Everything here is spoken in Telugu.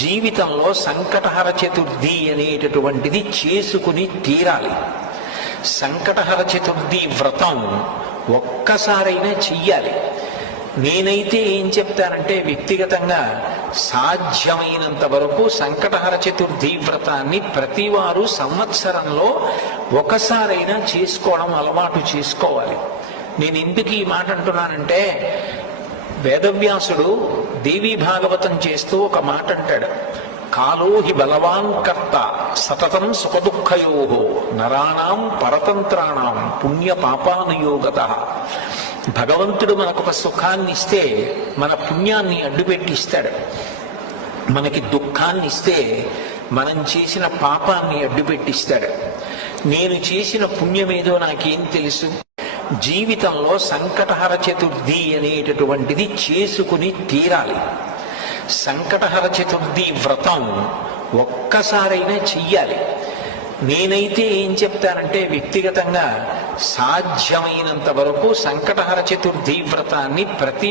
జీవితంలో సంకటహర చతుర్థి అనేటటువంటిది చేసుకుని తీరాలి. సంకటహర చతుర్థి వ్రతం ఒక్కసారైనా చెయ్యాలి. నేనైతే ఏం చెప్తానంటే వ్యక్తిగతంగా సాధ్యమైనంత వరకు సంకటహర చతుర్థి వ్రతాన్ని ప్రతివారు సంవత్సరంలో ఒకసారైనా చేసుకోవడం అలవాటు చేసుకోవాలి. నేను ఎందుకు ఈ మాట అంటున్నానంటే, వేదవ్యాసుడు దేవీ భాగవతం చేస్తూ ఒక మాట అంటాడు, కాలో హి బలవాన్ కర్త సతతం సుఖదుఃఖయో నరాణం పరతంత్రాణం పుణ్య పాపానుయోగత. భగవంతుడు మనకొక సుఖాన్ని ఇస్తే మన పుణ్యాన్ని అడ్డుపెట్టిస్తాడు, మనకి దుఃఖాన్ని ఇస్తే మనం చేసిన పాపాన్ని అడ్డుపెట్టిస్తాడు. నేను చేసిన పుణ్యమేదో నాకేం తెలుసు? జీవితంలో సంకటహర చతుర్థి అనేటటువంటిది చేసుకుని తీరాలి. సంకటహర చతుర్థి వ్రతం ఒక్కసారైనా చెయ్యాలి. నేనైతే ఏం చెప్తానంటే వ్యక్తిగతంగా సాధ్యమైనంత వరకు సంకటహర చతుర్థి వ్రతాన్ని ప్రతి